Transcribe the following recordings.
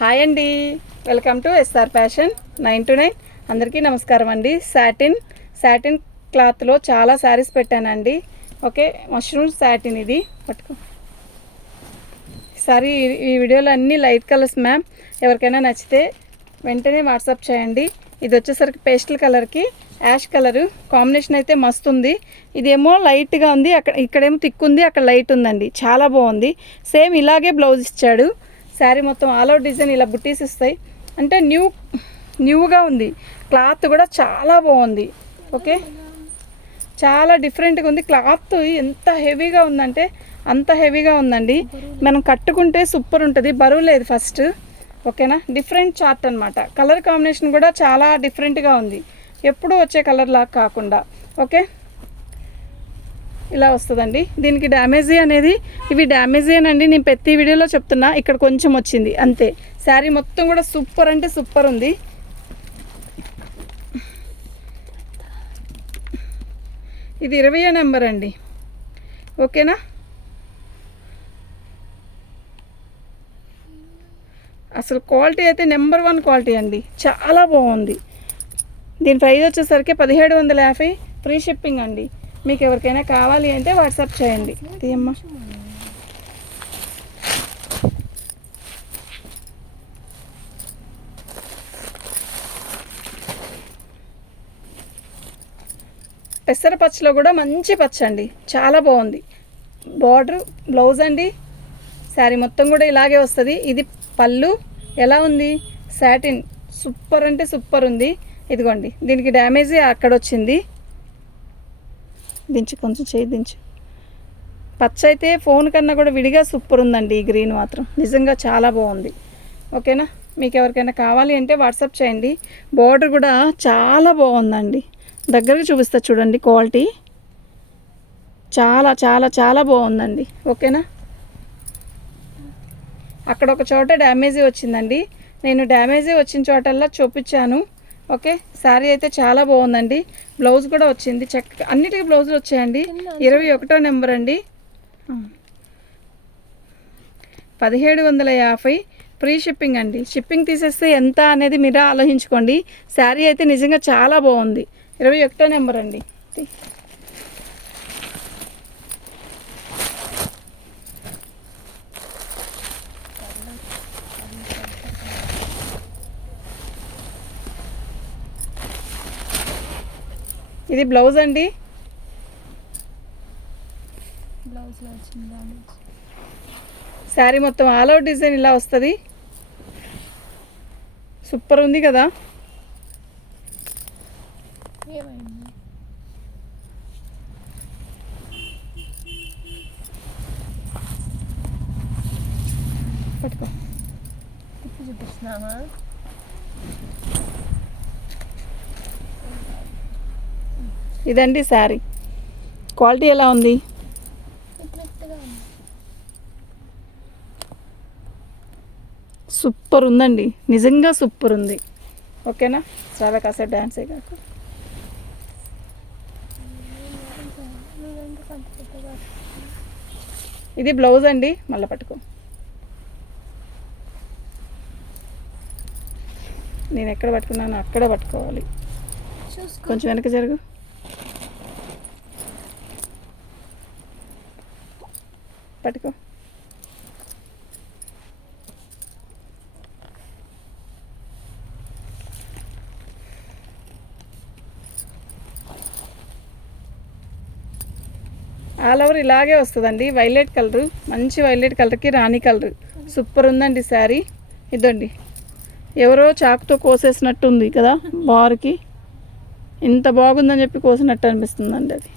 Hi అండి, welcome to SR fashion 9 to 9. అందరికీ నమస్కారం అండి. సాటిన్ క్లాత్లో చాలా శారీస్ పెట్టానండి. ఓకే, మష్రూమ్ సాటిన్ ఇది పట్టుకో. సారీ ఈ వీడియోలో అన్ని లైట్ కలర్స్ మ్యామ్. ఎవరికైనా నచ్చితే వెంటనే వాట్సాప్ చేయండి. ఇది వచ్చేసరికి పేస్టల్ కలర్కి యాష్ కలరు కాంబినేషన్ అయితే మస్తు ఉంది. ఇదేమో లైట్గా ఉంది, ఇక్కడేమో థిక్ ఉంది, అక్కడ లైట్ ఉందండి. చాలా బాగుంది. సేమ్ ఇలాగే బ్లౌజ్ ఇచ్చాడు. శారీ మొత్తం ఆల్ అవుట్ డిజైన్ ఇలా బుట్టీస్ ఇస్తాయి. అంటే న్యూగా ఉంది. క్లాత్ కూడా చాలా బాగుంది. ఓకే, చాలా డిఫరెంట్గా ఉంది. క్లాత్ ఎంత హెవీగా ఉందంటే అంత హెవీగా ఉందండి. మనం కట్టుకుంటే సూపర్ ఉంటుంది, బరువు లేదు ఫస్ట్. ఓకేనా, డిఫరెంట్ చార్ట్ అనమాట. కలర్ కాంబినేషన్ కూడా చాలా డిఫరెంట్గా ఉంది, ఎప్పుడు వచ్చే కలర్ లాగా కాకుండా. ఓకే, ఇలా వస్తుందండి. దీనికి డ్యామేజీ అనేది ఇవి డ్యామేజీ అనండి, నేను ప్రతి వీడియోలో చెప్తున్నా. ఇక్కడ కొంచెం వచ్చింది అంతే. శారీ మొత్తం కూడా సూపర్ అంటే సూపర్ ఉంది. ఇది 20వ నెంబర్ అండి. ఓకేనా, అసలు క్వాలిటీ అయితే నెంబర్ 1 క్వాలిటీ అండి, చాలా బాగుంది. దీని ప్రైస్ వచ్చేసరికి 1750 ఫ్రీ షిప్పింగ్ అండి. మీకు ఎవరికైనా కావాలి అంటే వాట్సాప్ చేయండి. తీయమ్మా, పెసర పచ్చలో కూడా మంచి పచ్చ అండి, చాలా బాగుంది. బార్డర్ బ్లౌజ్ అండి. శారీ మొత్తం కూడా ఇలాగే వస్తుంది. ఇది పళ్ళు ఎలా ఉంది, సాటిన్ సూపర్ అంటే సూపర్ ఉంది. ఇదిగోండి, దీనికి డ్యామేజీ అక్కడ వచ్చింది. దించు, కొంచెం చేయి దించు. పచ్చ అయితే ఫోన్ కన్నా కూడా విడిగా సూపర్ ఉందండి. ఈ గ్రీన్ మాత్రం నిజంగా చాలా బాగుంది. ఓకేనా, మీకు ఎవరికైనా కావాలి అంటే వాట్సాప్ చేయండి. బార్డర్ కూడా చాలా బాగుందండి. దగ్గరకు చూపిస్తా చూడండి, క్వాలిటీ చాలా చాలా చాలా బాగుందండి. ఓకేనా, అక్కడ ఒక చోట డ్యామేజీ వచ్చిందండి, నేను డ్యామేజీ వచ్చిన చోటల్లా చూపించాను. ఓకే, శారీ అయితే చాలా బాగుందండి. బ్లౌజ్ కూడా వచ్చింది చక్కగా, అన్నిటికీ బ్లౌజులు వచ్చాయండి. 21వ నెంబర్ అండి. 1750 ఫ్రీ షిప్పింగ్ అండి. షిప్పింగ్ తీసేస్తే ఎంత అనేది మీరు ఆలోచించుకోండి. శారీ అయితే నిజంగా చాలా బాగుంది. 21వ నెంబర్ అండి. ఇది బ్లౌజ్ అండి. శారీ మొత్తం ఆల్ అవుట్ డిజైన్ ఇలా వస్తుంది. సూపర్ ఉంది కదా. పట్టుకో, చూపిస్తున్నామా. ఇదండి శారీ క్వాలిటీ ఎలా ఉంది. సూపర్ ఉందండి, నిజంగా సూపర్ ఉంది. ఓకేనా, చాలా కాసేపు డ్యాన్సే కాక. ఇది బ్లౌజ్ అండి, మళ్ళీ పట్టుకో. నేను ఎక్కడ పట్టుకున్నాను అక్కడ పట్టుకోవాలి. కొంచెం వెనక జరుగు. పట్టుకో. ఆల్ ఓవర్ ఇలాగే వస్తుందండి. వైలెట్ కలరు, మంచి వైలెట్ కలర్కి రాణి కలరు, సూపర్ ఉందండి శారీ. ఇదండి, ఎవరో చాకుతో కోసేసినట్టు ఉంది కదా, బార్కి ఇంత బాగుందని చెప్పి కోసినట్టు అనిపిస్తుందండి. అది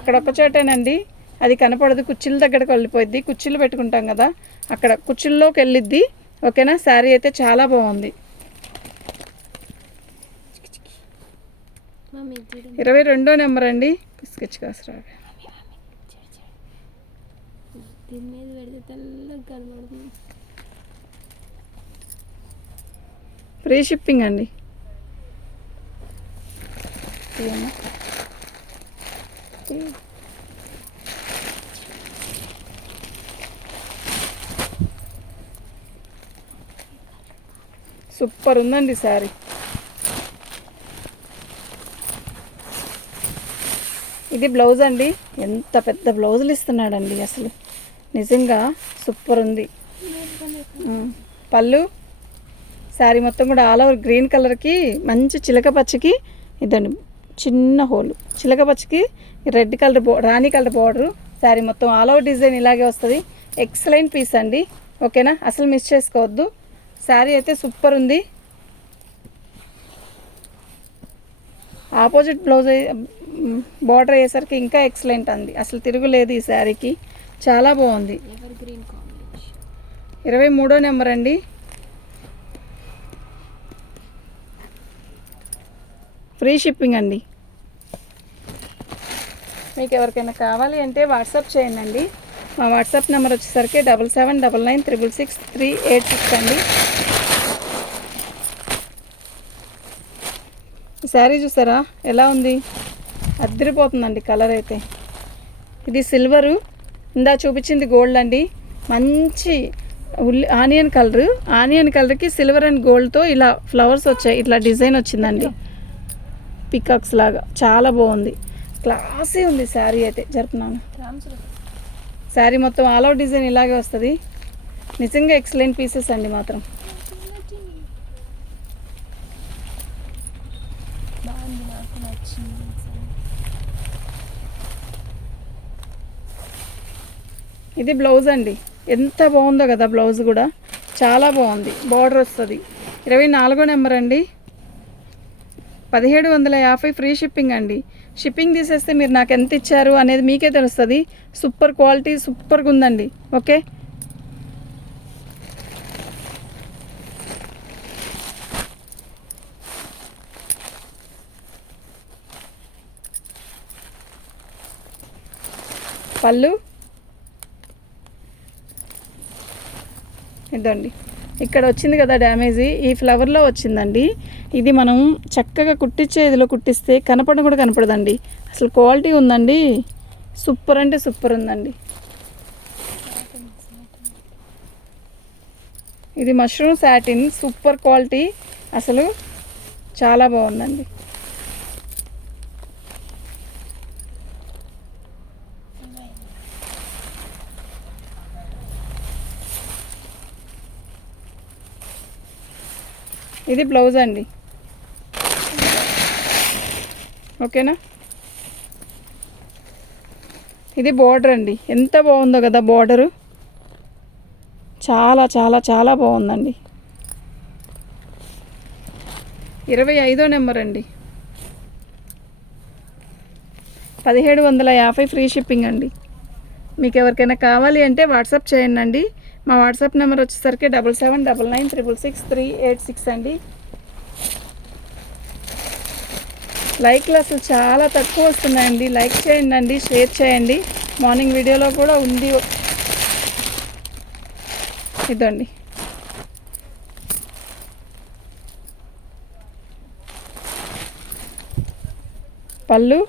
అక్కడ ఒక చోటేనండి, అది కనపడదు. కుర్చీల దగ్గరకు వెళ్ళిపోద్ది, కుర్చీలు పెట్టుకుంటాం కదా, అక్కడ కుర్చీల్లోకి వెళ్ళిద్ది. ఓకేనా, శారీ అయితే చాలా బాగుంది. 22వ నెంబర్ అండి. స్కెచ్ కాసరా ఫ్రీ షిప్పింగ్ అండి. సూపర్ ఉందండి శారీ. ఇది బ్లౌజ్ అండి. ఎంత పెద్ద బ్లౌజులు ఇస్తున్నాడండి అసలు, నిజంగా సూపర్ ఉంది. పళ్ళు శారీ మొత్తం కూడా ఆల్ ఓవర్ గ్రీన్ కలర్కి మంచి చిలక పచ్చకి ఇదండి చిన్న హోలు, చిలక పచ్చకి రెడ్ కలర్ రాణి కలర్ బార్డరు. శారీ మొత్తం ఆల్ ఓవర్ డిజైన్ ఇలాగే వస్తుంది. ఎక్సలెంట్ పీస్ అండి, ఓకేనా, అసలు మిస్ చేసుకోవద్దు. శారీ అయితే సూపర్ ఉంది. ఆపోజిట్ బ్లౌజ్ బార్డర్ అయ్యేసరికి ఇంకా ఎక్సలెంట్ అండి, అసలు తిరుగులేదు ఈ శారీకి, చాలా బాగుంది. 23వ నెంబర్ అండి. ఫ్రీ షిప్పింగ్ అండి. మీకు ఎవరికైనా కావాలి అంటే వాట్సాప్ చేయండి. మా వాట్సాప్ నెంబర్ వచ్చేసరికి 7799666386 అండి. ఈ శారీ చూసారా ఎలా ఉంది, అద్దరిపోతుందండి కలర్ అయితే. ఇది సిల్వరు, ఇందా చూపించింది గోల్డ్ అండి. మంచి ఆనియన్ కలర్కి సిల్వర్ అండ్ గోల్డ్తో ఇలా ఫ్లవర్స్ వచ్చాయి, ఇట్లా డిజైన్ వచ్చిందండి పికాక్స్ లాగా, చాలా బాగుంది. క్లాసీ ఉంది శారీ అయితే. జరుపున్నాను శారీ మొత్తం ఆల్ అవుట్ డిజైన్ ఇలాగే వస్తుంది. నిజంగా ఎక్సలెంట్ పీసెస్ అండి మాత్రం. ఇది బ్లౌజ్ అండి, ఎంత బాగుందో కదా బ్లౌజ్ కూడా, చాలా బాగుంది. బార్డర్ వస్తుంది. 24వ నెంబర్ అండి. 1750 ఫ్రీ షిప్పింగ్ అండి. షిప్పింగ్ తీసేస్తే మీరు నాకు ఎంత ఇచ్చారు అనేది మీకే తెలుస్తుంది. సూపర్ క్వాలిటీ, సూపర్గా ఉందండి. ఓకే, పళ్ళు ఇదండి. ఇక్కడ వచ్చింది కదా డ్యామేజీ, ఈ ఫ్లవర్లో వచ్చిందండి. ఇది మనం చక్కగా కుట్టించేదిలో కుట్టిస్తే కూడా కనపడదండి. అసలు క్వాలిటీ ఉందండి, సూపర్ అంటే సూపర్ ఉందండి. ఇది మష్రూమ్ సాటిన్, సూపర్ క్వాలిటీ, అసలు చాలా బాగుందండి. ఇది బ్లౌజ్ అండి, ఓకేనా. ఇది బార్డర్ అండి, ఎంత బాగుందో కదా బార్డరు, చాలా చాలా చాలా బాగుందండి. 25వ నెంబర్ అండి. 1750 ఫ్రీ షిప్పింగ్ అండి. మీకు ఎవరికైనా కావాలి అంటే వాట్సాప్ చేయండి. మా వాట్సాప్ నెంబర్ వచ్చేసరికి 7799666386 అండి. లైక్లు అసలు చాలా తక్కువ వస్తున్నాయండి. లైక్ చేయండి, షేర్ చేయండి. మార్నింగ్ వీడియోలో కూడా ఉంది. ఇదండి పళ్ళు,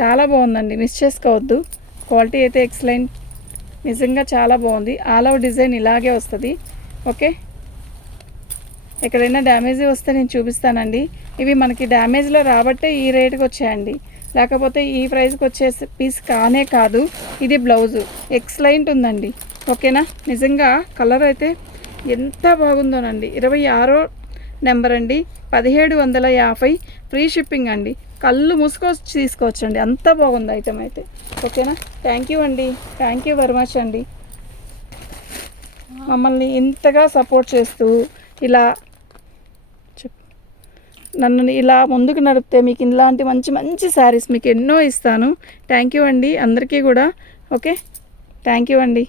చాలా బాగుందండి, మిస్ చేసుకోవద్దు. క్వాలిటీ అయితే ఎక్సలెంట్, నిజంగా చాలా బాగుంది. ఆల్ ఓవర్ డిజైన్ ఇలాగే వస్తుంది. ఓకే, ఎక్కడైనా డ్యామేజీ వస్తే నేను చూపిస్తానండి. ఇవి మనకి డ్యామేజ్లో రాబట్టే ఈ రేటుకి వచ్చాయండి, లేకపోతే ఈ ప్రైస్కి వచ్చే పీస్ కానే కాదు. ఇది బ్లౌజు ఎక్సలెంట్ ఉందండి, ఓకేనా. నిజంగా కలర్ అయితే ఎంత బాగుందోనండి. 26వ నెంబర్ అండి. 1750 ఫ్రీ షిప్పింగ్ అండి. కళ్ళు మూసుకొచ్చి తీసుకోవచ్చండి, అంత బాగుంది ఐటమ్ అయితే, ఓకేనా. థ్యాంక్ యూ అండి, థ్యాంక్ యూ వెరీ మచ్ అండి. మమ్మల్ని ఇంతగా సపోర్ట్ చేస్తూ ఇలా నన్ను ఇలా ముందుకు నడిపితే మీకు ఇలాంటి మంచి మంచి శారీస్ మీకు ఎన్నో ఇస్తాను. థ్యాంక్ యూ అండి అందరికీ కూడా. ఓకే, థ్యాంక్ యూ అండి.